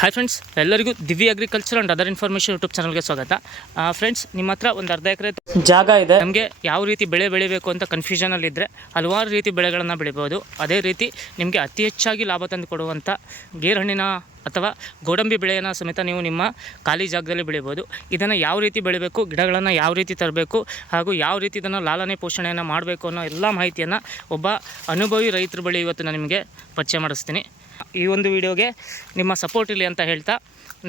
Hi friends, ಎಲ್ಲರಿಗೂ ದಿವ್ಯ agriculture and other information YouTube ಚಾನಲ್ಗೆ ಸ್ವಾಗತ. ಫ್ರೆಂಡ್ಸ್, ನಿಮ್ಮ ಹತ್ರ ಒಂದು ಅರ್ಧ ಎಕರೆ ಜಾಗ ಇದೆ. ನಮಗೆ ಯಾವ ರೀತಿ ಬೆಳೆ ಬೆಳಿಬೇಕು ಅಂತ ಕನ್ಫ್ಯೂಷನಲ್ಲಿದ್ದರೆ ಹಲವಾರು ರೀತಿ ಬೆಳೆಗಳನ್ನು ಬೆಳಿಬೋದು. ಅದೇ ರೀತಿ ನಿಮಗೆ ಅತಿ ಹೆಚ್ಚಾಗಿ ಲಾಭ ತಂದು ಕೊಡುವಂಥ ಗೇರುಹಣ್ಣಿನ ಅಥವಾ ಗೋಡಂಬಿ ಬೆಳೆಯನ್ನು ಸಮೇತ ನೀವು ನಿಮ್ಮ ಖಾಲಿ ಜಾಗದಲ್ಲಿ ಬೆಳಿಬೋದು. ಇದನ್ನು ಯಾವ ರೀತಿ ಬೆಳಿಬೇಕು, ಗಿಡಗಳನ್ನು ಯಾವ ರೀತಿ ತರಬೇಕು, ಹಾಗೂ ಯಾವ ರೀತಿ ಇದನ್ನು ಲಾಲನೆ ಪೋಷಣೆಯನ್ನು ಮಾಡಬೇಕು ಅನ್ನೋ ಎಲ್ಲ ಮಾಹಿತಿಯನ್ನು ಒಬ್ಬ ಅನುಭವಿ ರೈತರ ಬಳಿ ಇವತ್ತು ನಾನು ನಿಮಗೆ ಪರಿಚಯ ಮಾಡಿಸ್ತೀನಿ. ಈ ಒಂದು ವಿಡಿಯೋಗೆ ನಿಮ್ಮ ಸಪೋರ್ಟ್ ಇರಲಿ ಅಂತ ಹೇಳ್ತಾ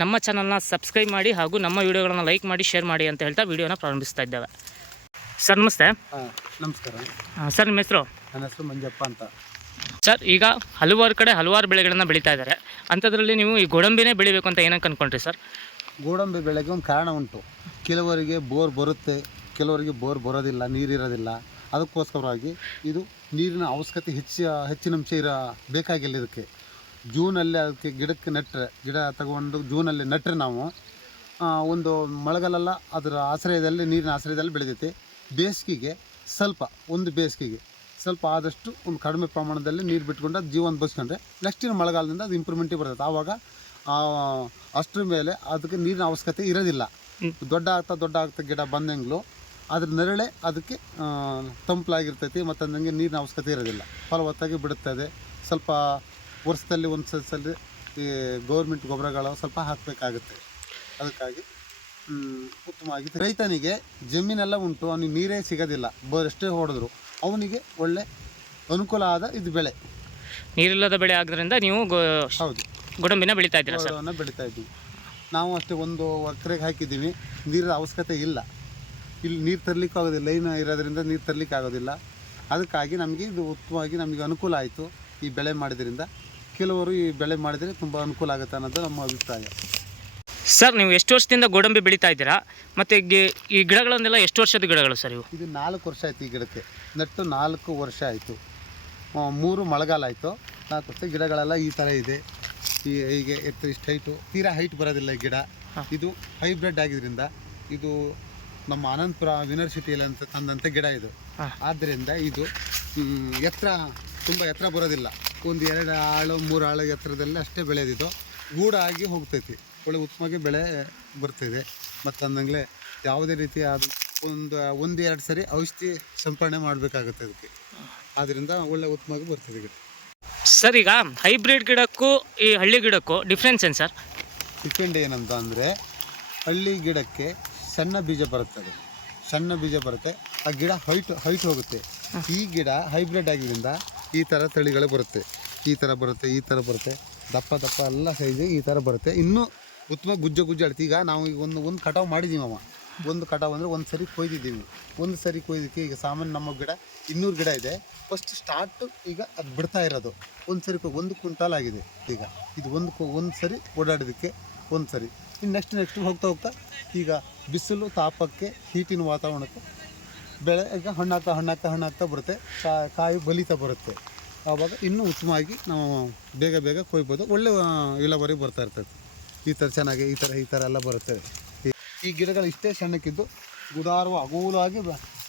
ನಮ್ಮ ಚಾನಲ್ನ ಸಬ್ಸ್ಕ್ರೈಬ್ ಮಾಡಿ ಹಾಗೂ ನಮ್ಮ ವಿಡಿಯೋಗಳನ್ನು ಲೈಕ್ ಮಾಡಿ ಶೇರ್ ಮಾಡಿ ಅಂತ ಹೇಳ್ತಾ ವಿಡಿಯೋನ ಪ್ರಾರಂಭಿಸ್ತಾ ಇದ್ದೇವೆ. ಸರ್ ನಮಸ್ತೆ. ನಮಸ್ಕಾರ ಸರ್, ನಿಮ್ಮ ಹೆಸರು? ನನ್ನ ಹೆಸರು ಮಂಜಪ್ಪ ಅಂತ. ಸರ್, ಈಗ ಹಲವಾರು ಕಡೆ ಹಲವಾರು ಬೆಳೆಗಳನ್ನು ಬೆಳೀತಾ ಇದ್ದಾರೆ. ಅಂಥದ್ರಲ್ಲಿ ನೀವು ಈ ಗೋಡಂಬಿನೇ ಬೆಳಿಬೇಕು ಅಂತ ಏನಕ್ಕೆ ಅಂದ್ಕೊಂಡ್ರಿ ಸರ್? ಗೋಡಂಬಿ ಬೆಳೆಗೆ ಒಂದು ಕಾರಣ ಉಂಟು. ಕೆಲವರಿಗೆ ಬೋರ್ ಬರುತ್ತೆ, ಕೆಲವರಿಗೆ ಬೋರ್ ಬರೋದಿಲ್ಲ, ನೀರಿರೋದಿಲ್ಲ. ಅದಕ್ಕೋಸ್ಕರವಾಗಿ ಇದು ನೀರಿನ ಅವಶ್ಯಕತೆ ಹೆಚ್ಚಿನ ಅಂಶ ಬೇಕಾಗಿಲ್ಲ. ಇದಕ್ಕೆ ಜೂನಲ್ಲಿ ಅದಕ್ಕೆ ಗಿಡಕ್ಕೆ ನೆಟ್ಟರೆ, ಗಿಡ ತಗೊಂಡು ಜೂನಲ್ಲಿ ನೆಟ್ಟರೆ ನಾವು ಒಂದು ಮಳೆಗಾಲೆಲ್ಲ ಅದರ ಆಶ್ರಯದಲ್ಲಿ, ನೀರಿನ ಆಶ್ರಯದಲ್ಲಿ ಬೆಳೆದೈತೆ. ಬೇಸಿಗೆಗೆ ಸ್ವಲ್ಪ ಆದಷ್ಟು ಒಂದು ಕಡಿಮೆ ಪ್ರಮಾಣದಲ್ಲಿ ನೀರು ಬಿಟ್ಕೊಂಡು ಅದು ಜೀವನ ಬಸ್ಕೊಂಡ್ರೆ ನೆಕ್ಸ್ಟಿನ ಮಳೆಗಾಲದಿಂದ ಅದು ಇಂಪ್ರೂವ್ಮೆಂಟಿಗೆ ಬರ್ತದೆ. ಆವಾಗ ಅಷ್ಟರ ಮೇಲೆ ಅದಕ್ಕೆ ನೀರಿನ ಅವಶ್ಯಕತೆ ಇರೋದಿಲ್ಲ. ದೊಡ್ಡ ಆಗ್ತಾ ಗಿಡ ಬಂದಂಗ್ಲೂ ಅದ್ರ ನೆರಳೆ ಅದಕ್ಕೆ ತಂಪಲಾಗಿರ್ತೈತಿ ಮತ್ತು ನನಗೆ ನೀರಿನ ಅವಶ್ಯಕತೆ ಇರೋದಿಲ್ಲ, ಫಲವತ್ತಾಗಿ ಬಿಡುತ್ತದೆ. ಸ್ವಲ್ಪ ವರ್ಷದಲ್ಲಿ ಒಂದು ಸಲ ಈ ಗೌರ್ಮೆಂಟ್ ಗೊಬ್ಬರಗಳು ಸ್ವಲ್ಪ ಹಾಕಬೇಕಾಗುತ್ತೆ. ಅದಕ್ಕಾಗಿ ಉತ್ತಮವಾಗಿ ರೈತನಿಗೆ ಜಮೀನೆಲ್ಲ ಉಂಟು, ಅವನಿಗೆ ನೀರೇ ಸಿಗೋದಿಲ್ಲ, ಬೋರೆಷ್ಟೇ ಹೊಡೆದ್ರು ಅವನಿಗೆ ಒಳ್ಳೆ ಅನುಕೂಲ ಆದ ಇದು ಬೆಳೆ. ನೀರಿಲ್ಲದ ಬೆಳೆ ಆದ್ದರಿಂದ ನೀವು ಹೌದು ಗೋಡಂಬಿನ ಬೆಳೀತಾ ಇದ್ದೀರಾ? ಗೋಡಂಬಿನ ಬೆಳೀತಾ ಇದ್ದೀವಿ ನಾವು. ಅಷ್ಟೇ ಒಂದು ಎಕರೆಗೆ ಹಾಕಿದ್ದೀವಿ. ನೀರಿನ ಅವಶ್ಯಕತೆ ಇಲ್ಲ, ಇಲ್ಲಿ ನೀರು ತರಲಿಕ್ಕೆ ಆಗೋದಿಲ್ಲ, ಲೈನ್ ಇರೋದ್ರಿಂದ ನೀರು ತರಲಿಕ್ಕೆ ಆಗೋದಿಲ್ಲ. ಅದಕ್ಕಾಗಿ ನಮಗೆ ಇದು ಉತ್ತಮವಾಗಿ ನಮಗೆ ಅನುಕೂಲ ಆಯಿತು ಈ ಬೆಳೆ ಮಾಡಿದ್ರಿಂದ. ಕೆಲವರು ಈ ಬೆಳೆ ಮಾಡಿದರೆ ತುಂಬ ಅನುಕೂಲ ಆಗುತ್ತೆ ಅನ್ನೋದು ನಮ್ಮ ಅಭಿಪ್ರಾಯ. ಸರ್, ನೀವು ಎಷ್ಟು ವರ್ಷದಿಂದ ಗೋಡಂಬಿ ಬೆಳೀತಾ ಇದ್ದೀರಾ? ಮತ್ತು ಈ ಗಿಡಗಳನ್ನೆಲ್ಲ ಎಷ್ಟು ವರ್ಷದ ಗಿಡಗಳು ಸರ್ ಇವು? ಇದು 4 ವರ್ಷ ಆಯಿತು. ಈ ಗಿಡಕ್ಕೆ ನೆಟ್ಟು 4 ವರ್ಷ ಆಯಿತು. 3 ಮಳೆಗಾಲ ಆಯಿತು. 4 ವರ್ಷ ಗಿಡಗಳೆಲ್ಲ ಈ ಥರ ಇದೆ. ಹೀಗೆ ಇಷ್ಟು ಹೈಟು, ತೀರಾ ಹೈಟ್ ಬರೋದಿಲ್ಲ ಈ ಗಿಡ. ಇದು ಹೈಬ್ರಿಡ್ ಆಗಿದ್ದರಿಂದ ಇದು ನಮ್ಮ ಅನಂತಪುರ ಯೂನಿವರ್ಸಿಟಿಯಲ್ಲಿ ಅಂತ ತಂದಂಥ ಗಿಡ ಇದು. ಆದ್ದರಿಂದ ಇದು ತುಂಬ ಎತ್ತರ ಬರೋದಿಲ್ಲ. ಒಂದು 2 ಆಳು 3 ಆಳು ಎತ್ತರದಲ್ಲಿ ಅಷ್ಟೇ ಬೆಳೆದಿದ್ದು ಗೂಡಾಗಿ ಹೋಗ್ತೈತಿ. ಒಳ್ಳೆ ಉತ್ತಮವಾಗಿ ಬೆಳೆ ಬರ್ತಿದೆ. ಮತ್ತು ಅಂದಂಗೆ ಯಾವುದೇ ರೀತಿ ಅದು ಒಂದು 2 ಸರಿ ಔಷಧಿ ಸಿಂಪಡಣೆ ಮಾಡಬೇಕಾಗುತ್ತೆ ಅದಕ್ಕೆ. ಆದ್ದರಿಂದ ಒಳ್ಳೆ ಉತ್ತಮವಾಗಿ ಬರ್ತಿದೆ ಗಿಡ. ಸರ್, ಈಗ ಹೈಬ್ರಿಡ್ ಗಿಡಕ್ಕೂ ಈ ಹಳ್ಳಿ ಗಿಡಕ್ಕೂ ಡಿಫ್ರೆನ್ಸ್ ಏನು ಸರ್? ಡಿಫ್ರೆಂಟ್ ಏನಂತ ಅಂದರೆ, ಹಳ್ಳಿ ಗಿಡಕ್ಕೆ ಸಣ್ಣ ಬೀಜ ಬರುತ್ತೆ. ಆ ಗಿಡ ಹೈಟ್ ಹೋಗುತ್ತೆ. ಈ ಗಿಡ ಹೈಬ್ರಿಡ್ ಆಗಿದ್ದರಿಂದ ಈ ಥರ ತಳಿಗಳು ಬರುತ್ತೆ. ಈ ಥರ ಬರುತ್ತೆ. ದಪ್ಪ ಎಲ್ಲ ಸೈಜು ಈ ಥರ ಬರುತ್ತೆ. ಇನ್ನೂ ಉತ್ತಮ ಗುಜ್ಜು ಅಳ್ತಿ. ಈಗ ನಾವು ಈಗ ಒಂದು ಕಟಾವು ಮಾಡಿದ್ದೀವಿ ಒಂದು ಕಟಾವು ಅಂದರೆ ಒಂದು ಸರಿ ಕೊಯ್ದಿದ್ದೀವಿ. ಒಂದು ಸರಿ ಕೊಯ್ದಕ್ಕೆ ಈಗ ಸಾಮಾನ್ಯ ನಮ್ಮ ಗಿಡ 200 ಗಿಡ ಇದೆ. ಫಸ್ಟ್ ಸ್ಟಾರ್ಟು ಈಗ ಅದು ಬಿಡ್ತಾ ಇರೋದು. ಒಂದು ಸರಿ 1 ಕ್ವಿಂಟಾಲ್ ಆಗಿದೆ. ಈಗ ಇದು ಒಂದು ಸರಿ ಓಡಾಡೋದಕ್ಕೆ ಒಂದು ಸರಿ. ಇನ್ನು ನೆಕ್ಸ್ಟ್ ಹೋಗ್ತಾ ಈಗ ಬಿಸಿಲು ತಾಪಕ್ಕೆ, ಹೀಟಿನ ವಾತಾವರಣಕ್ಕೆ ಬೆಳೆ ಈಗ ಹಣ್ಣಾಗ್ತಾ ಬರುತ್ತೆ. ಕಾಯಿ ಬಲಿತಾ ಬರುತ್ತೆ. ಆವಾಗ ಇನ್ನೂ ಉತ್ತಮವಾಗಿ ನಾವು ಬೇಗ ಕೊಯ್ಬೋದು. ಒಳ್ಳೆ ಇಳುವರಿ ಬರ್ತಾ ಇರ್ತೈತೆ. ಈ ಥರ ಚೆನ್ನಾಗಿ ಈ ಥರ ಎಲ್ಲ ಬರುತ್ತೆ. ಈ ಗಿಡಗಳು ಇಷ್ಟೇ ಸಣ್ಣಕ್ಕಿದ್ದು ಗುಡಾರು ಅಗೂಲವಾಗಿ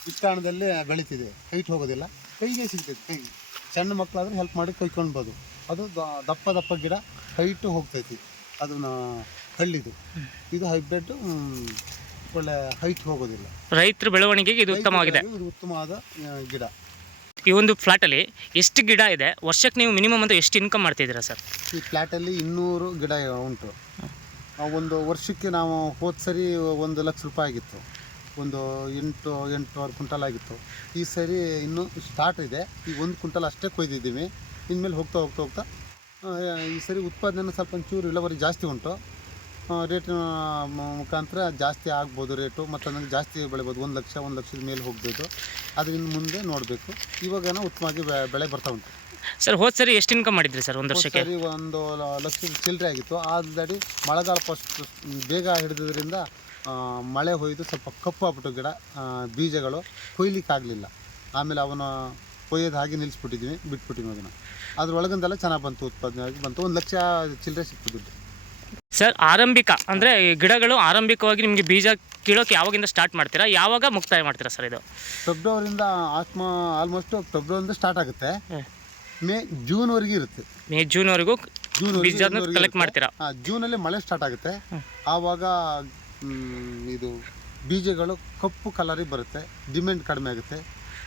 ವಿಸ್ತಾರಣದಲ್ಲಿ ಬೆಳೀತಿದೆ. ಹೈಟ್ ಹೋಗೋದಿಲ್ಲ, ಕೈಗೆ ಸಿಗ್ತೈತೆ. ಕೈಗೆ ಸಣ್ಣ ಮಕ್ಕಳಾದ್ರೆ ಹೆಲ್ಪ್ ಮಾಡಿ ಕೊಯ್ಕೊಳ್ಬೋದು. ಅದು ದಪ್ಪ ಗಿಡ ಹೈಟು ಹೋಗ್ತೈತಿ. ಅದನ್ನು ಹಳ್ಳಿದು. ಇದು ಹೈಬ್ರಿಡ್ ಒಳ್ಳೆ ಹೈಟ್ ಹೋಗೋದಿಲ್ಲ. ರೈತರ ಬೆಳವಣಿಗೆಗೆ ಇದು ಉತ್ತಮವಾಗಿದೆ. ಇದು ಉತ್ತಮವಾದ ಗಿಡ. ಈ ಒಂದು ಫ್ಲಾಟಲ್ಲಿ ಎಷ್ಟು ಗಿಡ ಇದೆ? ವರ್ಷಕ್ಕೆ ನೀವು ಮಿನಿಮಮ್ ಅಂತ ಎಷ್ಟು ಇನ್ಕಮ್ ಮಾಡ್ತಿದ್ದೀರಾ ಸರ್? ಈ ಫ್ಲ್ಯಾಟಲ್ಲಿ 200 ಗಿಡ ಉಂಟು. ಒಂದು ವರ್ಷಕ್ಕೆ ನಾವು ಹೋದ ಸರಿ 1 ಲಕ್ಷ ರೂಪಾಯಿ ಆಗಿತ್ತು. ಒಂದು 8 ಕ್ವಿಂಟಲ್ ಆಗಿತ್ತು. ಈ ಸರಿ ಇನ್ನೂ ಸ್ಟಾರ್ಟ್ ಇದೆ. ಈಗ 1 ಕ್ವಿಂಟಲ್ ಅಷ್ಟೇ ಕೊಯ್ದಿದ್ದೀವಿ. ಇನ್ಮೇಲೆ ಹೋಗ್ತಾ ಈ ಸರಿ ಉತ್ಪಾದನೆ ಸ್ವಲ್ಪ ಒಂಚೂರು ಇಳುವರಿ ಜಾಸ್ತಿ ಉಂಟು. ರೇಟಿನ ಮುಖಾಂತರ ಜಾಸ್ತಿ ಆಗ್ಬೋದು ರೇಟು. ಮತ್ತು ನನಗೆ ಜಾಸ್ತಿ ಬೆಳಿಬೋದು. 1 ಲಕ್ಷದ ಮೇಲೆ ಹೋಗ್ಬೋದು. ಅದರಿಂದ ಮುಂದೆ ನೋಡಬೇಕು. ಇವಾಗ ಉತ್ತಮವಾಗಿ ಬೆಳೆ ಬರ್ತಾ ಉಂಟು. ಸರ್, ಹೋದ ಸರಿ ಎಷ್ಟು ಇನ್ಕಮ್ ಮಾಡಿದ್ರಿ ಸರ್ ಒಂದು ವರ್ಷಕ್ಕೆ? ಸರಿ 1 ಲಕ್ಷದ ಚಿಲ್ಲರೆ ಆಗಿತ್ತು. ಆಲ್ರೆಡಿ ಮಳೆಗಾಲ ಫಸ್ಟ್ ಬೇಗ ಹಿಡಿದ್ರಿಂದ ಮಳೆ ಹೊಯ್ದು ಸ್ವಲ್ಪ ಕಪ್ಪು ಆಗ್ಬಿಟ್ಟು ಗಿಡ, ಬೀಜಗಳು ಕೊಯ್ಲಿಕ್ಕಾಗಲಿಲ್ಲ. ಆಮೇಲೆ ಅವನ ಕೊಯ್ಯೋದು ಹಾಗೆ ಬಿಟ್ಬಿಟ್ಟಿದ್ವಿ ಅದನ್ನು. ಅದ್ರೊಳಗಿಂದೆಲ್ಲ ಚೆನ್ನಾಗಿ ಬಂತು, ಉತ್ಪಾದನೆ ಆಗಿ ಬಂತು. 1 ಲಕ್ಷ ಚಿಲ್ಲರೆ ಸಿಕ್ಕಿದ್ದು. ಸರ್, ಆರಂಭಿಕ ಅಂದರೆ ಈ ಗಿಡಗಳು ಆರಂಭಿಕವಾಗಿ ನಿಮಗೆ ಬೀಜ ಕೀಳೋಕೆ ಯಾವಾಗಿಂದ ಸ್ಟಾರ್ಟ್ ಮಾಡ್ತೀರಾ, ಯಾವಾಗ ಮುಕ್ತಾಯ ಮಾಡ್ತೀರಾ ಸರ್? ಇದು ಫೆಬ್ರವರಿಯಿಂದ ಆಲ್ಮೋಸ್ಟ್ ಫೆಬ್ರವರಿಯಿಂದ ಸ್ಟಾರ್ಟ್ ಆಗುತ್ತೆ. ಮೇ ಜೂನ್ವರೆಗೂ ಇರುತ್ತೆ. ಮೇ ಜೂನ್ವರೆಗೂ ಬೀಜ ಕಲೆಕ್ಟ್ ಮಾಡ್ತೀರಾ? ಜೂನಲ್ಲಿ ಮಳೆ ಸ್ಟಾರ್ಟ್ ಆಗುತ್ತೆ. ಆವಾಗ ಇದು ಬೀಜಗಳು ಕಪ್ಪು ಕಲರಿಗೆ ಬರುತ್ತೆ, ಡಿಮ್ಯಾಂಡ್ ಕಡಿಮೆ ಆಗುತ್ತೆ.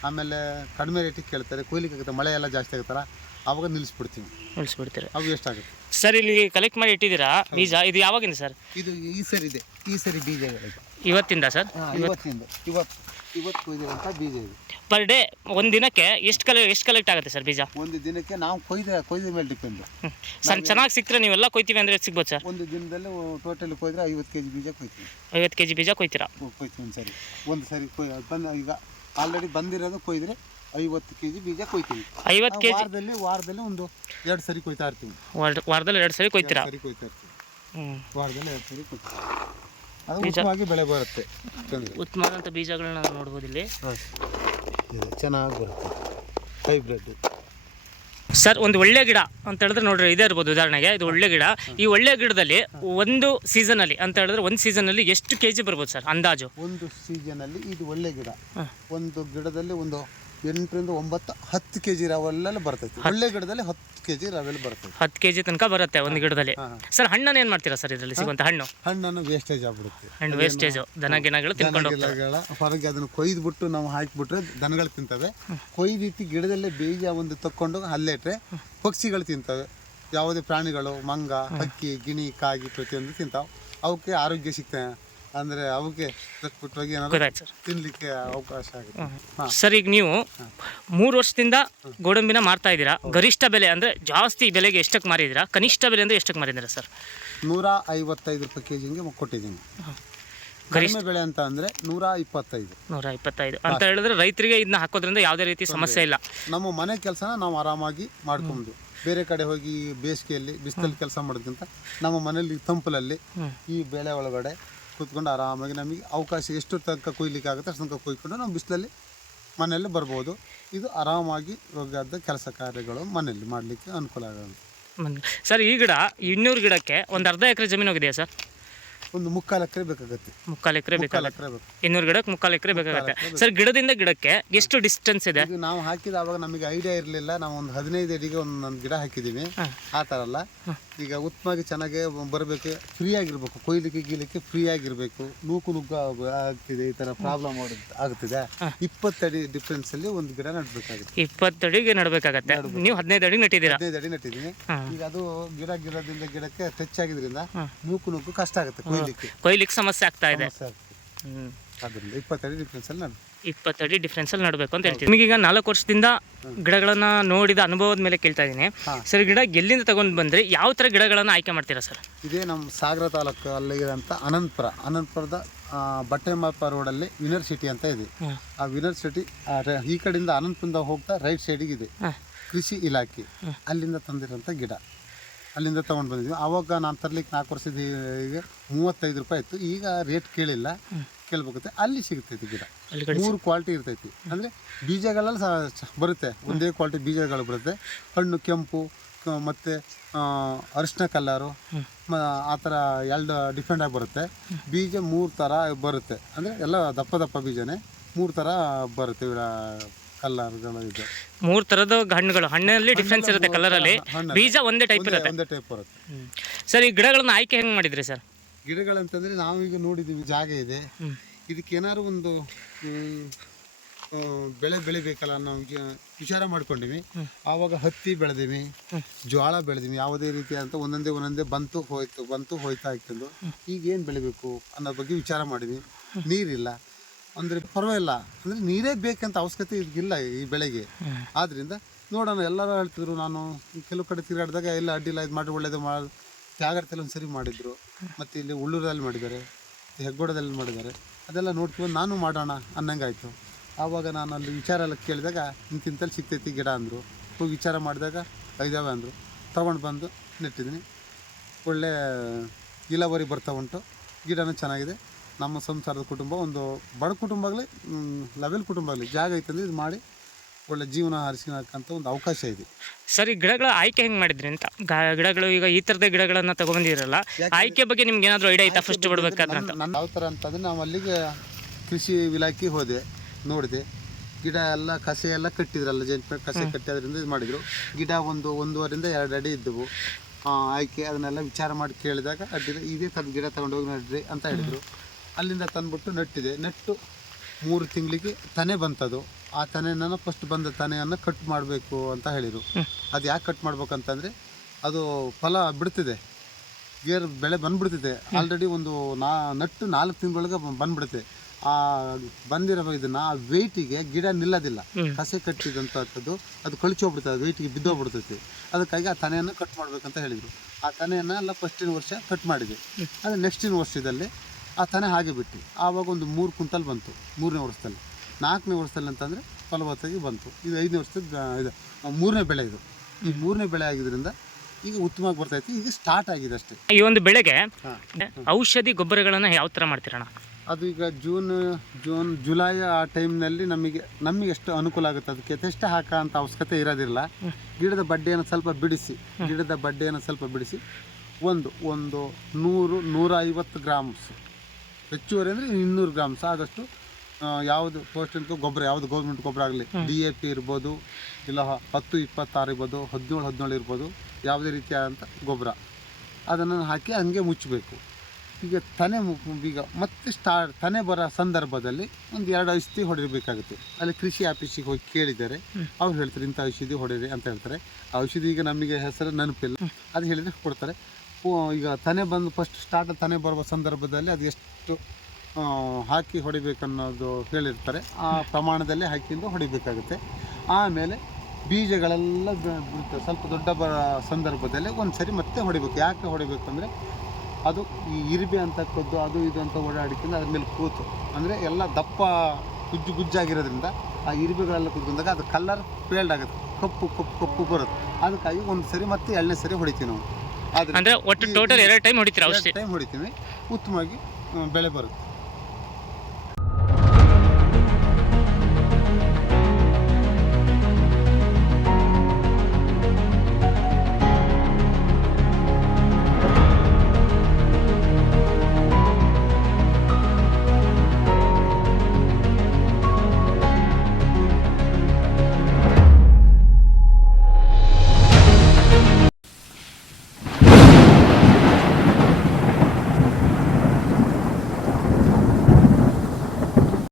ಆಮೇಲೆ ಕಡಿಮೆ ರೇಟಿಗೆ ಕೇಳ್ತಾರೆ, ಕೊಯ್ಲಿಕ್ಕೆ ಆಗುತ್ತೆ, ಮಳೆ ಎಲ್ಲ ಜಾಸ್ತಿ ಆಗುತ್ತಲ್ಲ, ಆವಾಗ ನಿಲ್ಲಿಸ್ಬಿಡ್ತೀರಾ. ಅವು ಎಷ್ಟಾಗುತ್ತೆ ಸರ್? ಇಲ್ಲಿ ಕಲೆಕ್ಟ್ ಮಾಡಿ ಇಟ್ಟಿದ್ದೀರಾ ಬೀಜ, ಇದು ಯಾವಾಗಿಂದ ಸರ್? ಇದು ಈ ಸರಿ ಬೀಜಗಳಿದೆ. ಇವತ್ತಿಂದ ಸರ್? ಇವತ್ತು ಕೊಯ್ದಿರೋಂಥ ಬೀಜ ಇದೆ. ಪರ್ ಡೇ ಒಂದು ದಿನಕ್ಕೆ ಎಷ್ಟು ಕಲೆಕ್ಟ್ ಆಗುತ್ತೆ ಸರ್ ಬೀಜ? ಒಂದು ದಿನಕ್ಕೆ ನಾವು ಕೊಯ್ದ ಮೇಲೆ ಡಿಪೆಂಡ್. ಸರ್ ಚೆನ್ನಾಗಿ ಸಿಕ್ಕರೆ ನೀವೆಲ್ಲ ಕೊಯ್ತೀವಿ ಅಂದರೆ ಸಿಗ್ಬೋದು ಸರ್? ಒಂದು ದಿನದಲ್ಲಿ ಟೋಟಲ್ ಕೊಯ್ದ್ರೆ 50 kg ಬೀಜ ಕೊಯ್ತೀವಿ. 50 kg ಬೀಜ ಕೊಯ್ತೀರಾ? ಕೊಯ್ತೀವಿ ಒಂದು ಸರಿ ಈಗ ಆಲ್ರೆಡಿ ಬಂದಿರೋದು ಕೊಯ್ದರೆ 50 kg ಬೀಜ ಕೊಯ್ತೀವಿ. 50 kg ವಾರದಲ್ಲಿ ಒಂದು 2 ಸರಿ ಕೊಯ್ತಾ ಇರ್ತೀವಿ. ವಾರದಲ್ಲಿ 2 ಸರಿ ಕೊಯ್ತೀರಾ? ವಾರದಲ್ಲಿ 2 ಸರಿ ಕೊಯ್ತೀವಿ. ಅದು ಉತ್ತಮವಾಗಿ ಬೆಳೆ ಬರುತ್ತೆ. ಉತ್ತಮವಾದಂಥ ಬೀಜಗಳನ್ನ ನಾವು ನೋಡ್ಬೋದು ಇಲ್ಲಿ. ಇದು ಚೆನ್ನಾಗಿ ಬರುತ್ತೆ, ಹೈಬ್ರಿಡ್. ಸರ್ ಒಂದು ಒಳ್ಳೆ ಗಿಡ ಅಂತ ಹೇಳಿದ್ರೆ ನೋಡ್ರಿ, ಇದೇ ಇರ್ಬೋದು ಉದಾಹರಣೆಗೆ, ಇದು ಒಳ್ಳೆ ಗಿಡ. ಈ ಒಳ್ಳೆ ಗಿಡದಲ್ಲಿ ಒಂದು ಸೀಸನಲ್ಲಿ ಅಂತ ಹೇಳಿದ್ರೆ ಒಂದು ಸೀಸನಲ್ಲಿ ಎಷ್ಟು kg ಬರ್ಬೋದು ಸರ್ ಅಂದಾಜು? ಒಂದು ಸೀಸನಲ್ಲಿ ಇದು ಒಳ್ಳೆ ಗಿಡ ಒಂದು ಗಿಡದಲ್ಲಿ ಒಂದು 8 ರಿಂದ 9 10 kg ರವೆಲ್ಲ ಬರ್ತೈತಿ. ಒಳ್ಳೆ ಗಿಡದಲ್ಲಿ 10 kg ರವೆಲ್ಲ ಬರ್ತೈತಿ. 10 kg ತನಕ ಬರುತ್ತೆ ಒಂದು ಗಿಡದಲ್ಲಿ. ಸರ್ ಹಣ್ಣನ್ನು ಏನು ಮಾಡ್ತೀರಾ ಸರ್ ಇದರಲ್ಲಿ ಸಿಗುವಂಥ ಹಣ್ಣನ್ನು ವೇಸ್ಟೇಜ್ ಆಗ್ಬಿಡುತ್ತೆ. ಹಣ್ಣು ವೇಸ್ಟೇಜು ದನಗಿನಗಳು ತಿನ್ಕೊಂಡು ಹೋಗ್ತವೆ. ಹೊರಗೆ ಅದನ್ನು ಕೊಯ್ದುಬಿಟ್ಟು ನಾವು ಹಾಕಿಬಿಟ್ರೆ ದನಗಳು ತಿಂತವೆ. ಕೊಯ್ದು ಗಿಡದಲ್ಲೇ ಬೀಜ ಒಂದು ತಕ್ಕೊಂಡು ಅಲ್ಲೇಟ್ರೆ ಪಕ್ಷಿಗಳು ತಿಂತವೆ. ಯಾವುದೇ ಪ್ರಾಣಿಗಳು, ಮಂಗ, ಹಕ್ಕಿ, ಗಿಣಿ, ಕಾಗಿ ಪ್ರತಿಯೊಂದು ತಿಂತಾವೆ. ಅವಕ್ಕೆ ಆರೋಗ್ಯ ಸಿಗ್ತವೆ. ಅಂದರೆ ಅವಕ್ಕೆ ಹೋಗಿ ಏನಾದ್ರು ತಿನ್ಲಿಕ್ಕೆ ಅವಕಾಶ ಆಗುತ್ತೆ. ಸರ್ ಈಗ ನೀವು 3 ವರ್ಷದಿಂದ ಗೋಡಂಬಿನ ಮಾರ್ತಾ ಇದ್ದೀರಾ. ಗರಿಷ್ಠ ಬೆಲೆ ಅಂದರೆ ಜಾಸ್ತಿ ಬೆಲೆಗೆ ಎಷ್ಟಕ್ಕೆ ಮಾರಿದ್ದೀರಾ? ಕನಿಷ್ಠ ಬೆಲೆ ಅಂದರೆ ಎಷ್ಟಕ್ಕೆ ಮಾರಿದ್ದೀರಾ ಸರ್? 155 ರೂಪಾಯಿ kg ಕೊಟ್ಟಿದ್ದೀನಿ. ಕಡಿಮೆ ಬೆಳೆ ಅಂತ ಅಂದರೆ 125 ಅಂತ ಹೇಳಿದ್ರೆ ರೈತರಿಗೆ ಇದನ್ನ ಹಾಕೋದ್ರಿಂದ ಯಾವುದೇ ರೀತಿ ಸಮಸ್ಯೆ ಇಲ್ಲ. ನಮ್ಮ ಮನೆ ಕೆಲಸನ ನಾವು ಆರಾಮಾಗಿ ಮಾಡ್ಕೊಂಡು ಬೇರೆ ಕಡೆ ಹೋಗಿ ಬೇಸಿಗೆಯಲ್ಲಿ ಬಿಸಿಲಲ್ಲಿ ಕೆಲಸ ಮಾಡೋದ್ಕಿಂತ ನಮ್ಮ ಮನೆಯಲ್ಲಿ ತಂಪಲಲ್ಲಿ ಈ ಬೆಳೆ ಒಳಗಡೆ ಕೂತ್ಕೊಂಡು ಆರಾಮಾಗಿ ನಮಗೆ ಅವಕಾಶ ಎಷ್ಟು ತನಕ ಕೊಯ್ಲಿಕ್ಕೆ ಆಗುತ್ತೆ ಅಷ್ಟು ತನಕ ಕೊಯ್ಕೊಂಡು ನಾವು ಬಿಸಿಲಲ್ಲಿ ಮನೆಯಲ್ಲಿ ಬರ್ಬೋದು. ಇದು ಆರಾಮಾಗಿ ಹೋಗಾದ ಕೆಲಸ ಕಾರ್ಯಗಳು ಮನೆಯಲ್ಲಿ ಮಾಡಲಿಕ್ಕೆ ಅನುಕೂಲ ಆಗುತ್ತೆ. ಸರ್ ಈ ಗಿಡ 200 ಗಿಡಕ್ಕೆ ಒಂದು ಅರ್ಧ ಎಕರೆ ಜಮೀನು ಹೋಗಿದೆಯಾ ಸರ್? ಒಂದು 3/4 ಎಕರೆ ಬೇಕಾಗುತ್ತೆ. 3/4 ಎಕರೆ ಬೇಕಾಗುತ್ತೆ. 200 ಗಿಡಕ್ಕೆ 3/4 ಎಕರೆ ಬೇಕಾಗುತ್ತೆ. ಸರ್ ಗಿಡದಿಂದ ಗಿಡಕ್ಕೆ ಎಷ್ಟು ಡಿಸ್ಟೆನ್ಸ್ ಇದೆ? ಇದು ನಾವು ಹಾಕಿದ ಆವಾಗ ನಮಗೆ ಐಡಿಯಾ ಇರಲಿಲ್ಲ. ನಾವು ಒಂದು 15 ಅಡಿಗೆ ಒಂದೊಂದು ಗಿಡ ಹಾಕಿದ್ದೀವಿ. ಆ ಥರ ಅಲ್ಲ, ಈಗ ಉತ್ತಮವಾಗಿ ಚೆನ್ನಾಗಿ ಬರಬೇಕು, ಫ್ರೀ ಆಗಿರ್ಬೇಕು, ಕೊಯ್ಲಿಕ್ಕೆ ಗೀಲಿಕ್ಕೆ ಫ್ರೀ ಆಗಿರಬೇಕು. ನುಗ್ಗು ಆಗ್ತಿದೆ, ಈ ಥರ ಪ್ರಾಬ್ಲಮ್ ಆಗುತ್ತಿದೆ. 20 ಅಡಿ ಡಿಫ್ರೆನ್ಸ್ ಅಲ್ಲಿ ಒಂದು ಗಿಡ ನೆಡಬೇಕಾಗುತ್ತೆ. 20 ಅಡಿಗೆ ನೆಡಬೇಕಾಗತ್ತೆ. ನೀವು 15 ಅಡಿ ನೆಟ್ಟಿದ್ದೀರಾ? 15 ಅಡಿ ನೆಟ್ಟಿದ್ದೀನಿ. ಈಗ ಅದು ಗಿಡದಿಂದ ಗಿಡಕ್ಕೆ ಟಚ್ ಆಗಿದ್ರಿಂದ ನುಗ್ಗು ಕಷ್ಟ ಆಗುತ್ತೆ, ಕೊಯ್ಲಿಕ್ಕೆ ಸಮಸ್ಯೆ ಆಗ್ತಾ ಇದೆ. ಅದರಿಂದ 20 ಅಡಿ ಡಿಫ್ರೆನ್ಸ್ ಅಲ್ಲಿ 20 ಅಡಿ ಡಿಫ್ರೆನ್ಸ್ ಅಲ್ಲಿ ನಡಬೇಕು ಅಂತ ಹೇಳ್ತೀವಿ. ನಿಮಗೀಗ 4 ವರ್ಷದಿಂದ ಗಿಡಗಳನ್ನ ನೋಡಿದ ಅನುಭವದ ಮೇಲೆ ಕೇಳ್ತಾ ಇದ್ದೀನಿ. ಸರ್ ಗಿಡ ಎಲ್ಲಿಂದ ತಗೊಂಡು ಬಂದ್ರಿ? ಯಾವ ಥರ ಗಿಡಗಳನ್ನು ಆಯ್ಕೆ ಮಾಡ್ತೀರಾ ಸರ್? ಇದೇ ನಮ್ಮ ಸಾಗರ ತಾಲೂಕು ಅಲ್ಲಿರೋಂಥ ಅನಂತಪುರದ ಬಟ್ಟೆಮಾಪ ರೋಡಲ್ಲಿ ಯೂನಿವರ್ಸಿಟಿ ಅಂತ ಇದೆ. ಆ ಯೂನಿವರ್ಸಿಟಿ ಈ ಕಡೆಯಿಂದ ಅನಂತಪುರದಿಂದ ಹೋಗ್ತಾ ರೈಟ್ ಸೈಡಿಗೆ ಇದೆ ಕೃಷಿ ಇಲಾಖೆ. ಅಲ್ಲಿಂದ ತಂದಿರೋಂಥ ಗಿಡ, ಅಲ್ಲಿಂದ ತೊಗೊಂಡು ಬಂದಿದ್ವಿ. ಆವಾಗ ನಾನು ತರಲಿಕ್ಕೆ 4 ವರ್ಷದ ಈಗ 35 ರೂಪಾಯಿ ಇತ್ತು. ಈಗ ರೇಟ್ ಕೇಳಬೇಕಾಗುತ್ತೆ. ಅಲ್ಲಿ ಸಿಗ್ತೈತಿ ಗಿಡ. 3 ಕ್ವಾಲಿಟಿ ಇರ್ತೈತಿ. ಅಂದರೆ ಬೀಜಗಳಲ್ಲಿ ಬರುತ್ತೆ, ಒಂದೇ ಕ್ವಾಲಿಟಿ ಬೀಜಗಳು ಬರುತ್ತೆ. ಹಣ್ಣು ಕೆಂಪು ಮತ್ತು ಅರಿಶಿನ ಕಲ್ಲರು ಆ ಥರ 2 ಡಿಫ್ರೆಂಟಾಗಿ ಬರುತ್ತೆ. ಬೀಜ 3 ಥರ ಬರುತ್ತೆ. ಅಂದರೆ ಎಲ್ಲ ದಪ್ಪ ಬೀಜನೇ 3 ಥರ ಬರುತ್ತೆ. ಕಲರ್ಗಳು ಇದೆ, 3 ಥರದ ಹಣ್ಣುಗಳು. ಹಣ್ಣಲ್ಲಿ ಡಿಫ್ರೆನ್ಸ್ ಇರುತ್ತೆ ಕಲರಲ್ಲಿ, ಬೀಜ ಒಂದೇ ಟೈಪ್ ಇರುತ್ತೆ. ಸರ್ ಈ ಗಿಡಗಳನ್ನ ಆಯ್ಕೆ ಹೆಂಗೆ ಮಾಡಿದ್ರಿ ಸರ್? ಗಿಡಗಳಂತಂದರೆ ನಾವೀಗ ನೋಡಿದ್ದೀವಿ, ಜಾಗ ಇದೆ, ಇದಕ್ಕೆ ಏನಾದ್ರು ಒಂದು ಬೆಳೆ ಬೆಳಿಬೇಕಲ್ಲ ನಾವು ವಿಚಾರ ಮಾಡ್ಕೊಂಡಿವಿ. ಆವಾಗ ಹತ್ತಿ ಬೆಳೆದೀವಿ, ಜೋಳ ಬೆಳೆದೀವಿ, ಯಾವುದೇ ರೀತಿಯಾದಂಥ ಒಂದೊಂದೇ ಬಂತು ಹೋಯ್ತಾ ಆಗ್ತಂದು ಈಗ ಏನು ಬೆಳಿಬೇಕು ಅನ್ನೋ ಬಗ್ಗೆ ವಿಚಾರ ಮಾಡಿದ್ವಿ. ನೀರಿಲ್ಲ ಅಂದರೆ ಪರವಾಗಿಲ್ಲ, ಅಂದರೆ ನೀರೇ ಬೇಕಂತ ಅವಶ್ಯಕತೆ ಇದಕ್ಕಿಲ್ಲ ಈ ಬೆಳೆಗೆ. ಆದ್ದರಿಂದ ನೋಡೋಣ, ಎಲ್ಲರೂ ಹೇಳ್ತಿದ್ರು. ನಾನು ಕೆಲವು ಕಡೆ ತಿರುಗಾಡಿದಾಗ ಎಲ್ಲ ಅಡ್ಡಿಲ್ಲ, ಇದು ಮಾಡಿ ಒಳ್ಳೇದು ತ್ಯಾಗರ್ತೆಲ್ಲ ಒಂದು ಸರಿ ಮಾಡಿದರು, ಮತ್ತು ಇಲ್ಲಿ ಉಳ್ಳೂರಲ್ಲಿ ಮಾಡಿದ್ದಾರೆ, ಹೆಗ್ಗೋಡದಲ್ಲಿ ಮಾಡಿದ್ದಾರೆ. ಅದೆಲ್ಲ ನೋಡ್ಕೊಂಡು ನಾನು ಮಾಡೋಣ ಅನ್ನಂಗಾಯಿತು. ಆವಾಗ ನಾನು ಅಲ್ಲಿ ವಿಚಾರ ಎಲ್ಲ ಕೇಳಿದಾಗ ಇಂತಿಂತಲ್ಲಿ ಸಿಗ್ತೈತಿ ಗಿಡ ಅಂದರು. ಹೋಗಿ ವಿಚಾರ ಮಾಡಿದಾಗ ಇದಾವೆ ಅಂದರು. ತೊಗೊಂಡು ಬಂದು ನೆಟ್ಟಿದ್ದೀನಿ. ಒಳ್ಳೆ ಇಳುವರಿ ಬರ್ತಾ ಉಂಟು. ಗಿಡನೂ ಚೆನ್ನಾಗಿದೆ. ನಮ್ಮ ಸಂಸಾರದ ಕುಟುಂಬ ಒಂದು ಬಡ ಕುಟುಂಬ ಆಗಲಿ, ಲೆವೆಲ್ ಕುಟುಂಬ ಆಗಲಿ, ಜಾಗ ಐತಂದ್ರೆ ಇದು ಮಾಡಿ ಒಳ್ಳೆ ಜೀವನ ಹರಿಸ್ಕೊಳಕ್ಕಂತ ಒಂದು ಅವಕಾಶ ಇದೆ. ಸರ್ ಈ ಗಿಡಗಳ ಆಯ್ಕೆ ಹೆಂಗೆ ಮಾಡಿದ್ರಿ ಅಂತ? ಗಿಡಗಳು ಈಗ ಈ ಥರದ ಗಿಡಗಳನ್ನು ತೊಗೊಂಬಂದಿರಲ್ಲ, ಆಯ್ಕೆ ಬಗ್ಗೆ ನಿಮ್ಗೆ ಏನಾದರೂ ಐಡಿಯಾ ಐತಾ ಫಸ್ಟ್ ಬಿಡ್ಬೇಕಾದ್ರೆ ಅಂತ? ನನ್ನ ಯಾವ ಥರ ಅಂತಂದರೆ ನಾವು ಅಲ್ಲಿಗೆ ಕೃಷಿ ಇಲಾಖೆ ಹೋದೆ, ನೋಡಿದೆ. ಗಿಡ ಎಲ್ಲ ಕಸೆ ಎಲ್ಲ ಕಟ್ಟಿದ್ರಲ್ಲ, ಕಸೆ ಕಟ್ಟಿ ಅದರಿಂದ ಇದು ಮಾಡಿದರು. ಗಿಡ 1.5 ರಿಂದ 2 ಅಡಿ ಇದ್ದವು. ಆಯ್ಕೆ ಅದನ್ನೆಲ್ಲ ವಿಚಾರ ಮಾಡಿ ಕೇಳಿದಾಗ ಅಡ್ಡಿಲ್ಲ ಇದೇ ಥರದ ಗಿಡ ತಗೊಂಡೋಗಿ ನಡ್ರಿ ಅಂತ ಹೇಳಿದರು. ಅಲ್ಲಿಂದ ತಂದುಬಿಟ್ಟು ನೆಟ್ಟಿದೆ. ನೆಟ್ಟು 3 ತಿಂಗಳಿಗೆ ತನೆ ಬಂತದು. ಆ ತನೆಯನ್ನು ಫಸ್ಟ್ ಬಂದ ತನೆಯನ್ನು ಕಟ್ ಮಾಡಬೇಕು ಅಂತ ಹೇಳಿದರು. ಅದು ಯಾಕೆ ಕಟ್ ಮಾಡ್ಬೇಕಂತಂದರೆ ಅದು ಫಲ ಬಿಡ್ತಿದೆ, ಗೇರು ಬೆಳೆ ಬಂದ್ಬಿಡ್ತಿದೆ. ಆಲ್ರೆಡಿ ಒಂದು ನಟ್ಟು 4 ತಿಂಗಳೊಳಗೆ ಬಂದ್ಬಿಡುತ್ತೆ. ಆ ಬಂದಿರೋ ಇದನ್ನು ಆ ವೆಯ್ಟಿಗೆ ಗಿಡ ನಿಲ್ಲೋದಿಲ್ಲ. ಕಸೆ ಕಟ್ಟಿದಂಥದ್ದು ಅದು ಕಳಿಚೋಗ್ಬಿಡ್ತದೆ, ವೆಯ್ಟಿಗೆ ಬಿದ್ದೋಗ್ಬಿಡ್ತೈತಿ. ಅದಕ್ಕಾಗಿ ಆ ತನೆಯನ್ನು ಕಟ್ ಮಾಡಬೇಕಂತ ಹೇಳಿದರು. ಆ ತನೆಯನ್ನು ಎಲ್ಲ ಫಸ್ಟಿನ ವರ್ಷ ಕಟ್ ಮಾಡಿದೆ. ಅದು ನೆಕ್ಸ್ಟಿನ ವರ್ಷದಲ್ಲಿ ಆ ತನೆ ಹಾಗೆ ಬಿಟ್ಟು ಆವಾಗ ಒಂದು 3 ಕ್ವಿಂಟಲ್ ಬಂತು 3ನೇ ವರ್ಷದಲ್ಲಿ. 4ನೇ ವರ್ಷದಲ್ಲಿ ಅಂತಂದರೆ ಫಲವತ್ತಾಗಿ ಬಂತು. ಇದು 5ನೇ ವರ್ಷದ ಇದು 3ನೇ ಬೆಳೆ. ಇದು ಈ 3ನೇ ಬೆಳೆ ಆಗಿದ್ದರಿಂದ ಈಗ ಉತ್ತಮವಾಗಿ ಬರ್ತೈತಿ. ಈಗ ಸ್ಟಾರ್ಟ್ ಆಗಿದೆ ಅಷ್ಟೇ. ಈ ಒಂದು ಬೆಳೆಗೆ ಔಷಧಿ ಗೊಬ್ಬರಗಳನ್ನು ಯಾವ ಥರ ಮಾಡ್ತೀರಣ್ಣ? ಅದು ಈಗ ಜೂನ್ ಜುಲೈ ಆ ಟೈಮ್ನಲ್ಲಿ ನಮಗೆ ಎಷ್ಟು ಅನುಕೂಲ ಆಗುತ್ತೆ ಅದಕ್ಕೆ ಯಥೇಷ್ಟ ಹಾಕೋ ಅಂಥ ಅವಶ್ಯಕತೆ ಇರೋದಿಲ್ಲ. ಗಿಡದ ಬಡ್ಡೆಯನ್ನು ಸ್ವಲ್ಪ ಬಿಡಿಸಿ ಒಂದು 100-150 ಗ್ರಾಮ್ಸ್, ಹೆಚ್ಚುವರಿ ಅಂದರೆ 200 ಗ್ರಾಮ್ಸ್ ಆದಷ್ಟು ಯಾವುದು ಪೌಷ್ಟಿಕ ಗೊಬ್ಬರ, ಯಾವುದು ಗೌರ್ಮೆಂಟ್ ಗೊಬ್ಬರ ಆಗಲಿ, DAP ಇರ್ಬೋದು, ಇಲ್ಲ 10-26 ಇರ್ಬೋದು, 17-17 ಇರ್ಬೋದು, ಯಾವುದೇ ರೀತಿಯಾದಂಥ ಗೊಬ್ಬರ ಅದನ್ನು ಹಾಕಿ ಹಂಗೆ ಮುಚ್ಚಬೇಕು. ಈಗ ಈಗ ಮತ್ತೆ ತನೆ ಬರೋ ಸಂದರ್ಭದಲ್ಲಿ ಒಂದು 2 ಔಷಧಿ ಹೊಡಿಬೇಕಾಗುತ್ತೆ. ಅಲ್ಲಿ ಕೃಷಿ ಆಫೀಸಿಗೆ ಹೋಗಿ ಕೇಳಿದ್ದಾರೆ, ಅವ್ರು ಹೇಳ್ತಾರೆ ಇಂಥ ಔಷಧಿ ಹೊಡೀರಿ ಅಂತ ಹೇಳ್ತಾರೆ. ಆ ಔಷಧಿ ಈಗ ನಮಗೆ ಹೆಸರು ನೆನಪಿಲ್ಲ, ಅದು ಹೇಳಿದರೆ ಕೊಡ್ತಾರೆ. ಈಗ ತನೆ ಬರುವ ಸಂದರ್ಭದಲ್ಲಿ ಅದು ಎಷ್ಟು ಹಾಕಿ ಹೊಡಿಬೇಕನ್ನೋದು ಹೇಳಿರ್ತಾರೆ. ಆ ಪ್ರಮಾಣದಲ್ಲಿ ಹಾಕಿಂದು ಹೊಡಿಬೇಕಾಗುತ್ತೆ. ಆಮೇಲೆ ಬೀಜಗಳೆಲ್ಲ ಬಿಡುತ್ತೆ. ಸ್ವಲ್ಪ ದೊಡ್ಡ ಸಂದರ್ಭದಲ್ಲಿ ಒಂದು ಸರಿ ಮತ್ತೆ ಹೊಡಿಬೇಕು. ಯಾಕೆ ಹೊಡಿಬೇಕಂದ್ರೆ ಅದು ಈ ಇರಿಬೆ ಅಂತಕ್ಕದ್ದು ಅದು ಇದು ಅಂತ ಓಡಾಡಿಕೊಂಡು ಅದ್ರ ಮೇಲೆ ಕೂತು ಅಂದರೆ ಎಲ್ಲ ದಪ್ಪ ಗುಜ್ಜಾಗಿರೋದ್ರಿಂದ ಆ ಇರಿಬೆಗಳೆಲ್ಲ ಕೂತ್ಕೊಂಡಾಗ ಅದು ಕಲರ್ ಫೇಲ್ಡ್ ಆಗುತ್ತೆ, ಕಪ್ಪು ಬರುತ್ತೆ. ಅದಕ್ಕಾಗಿ ಒಂದು ಸರಿ ಮತ್ತೆ 2ನೇ ಸರಿ ಹೊಡಿತೀವಿ ನಾವು. ಅಂದರೆ ಒಟ್ಟು ಟೋಟಲ್ 2 ಟೈಮ್ ಹೊಡಿತೀವಿ, ಉತ್ತಮವಾಗಿ ಬೆಳೆ ಬರುತ್ತೆ.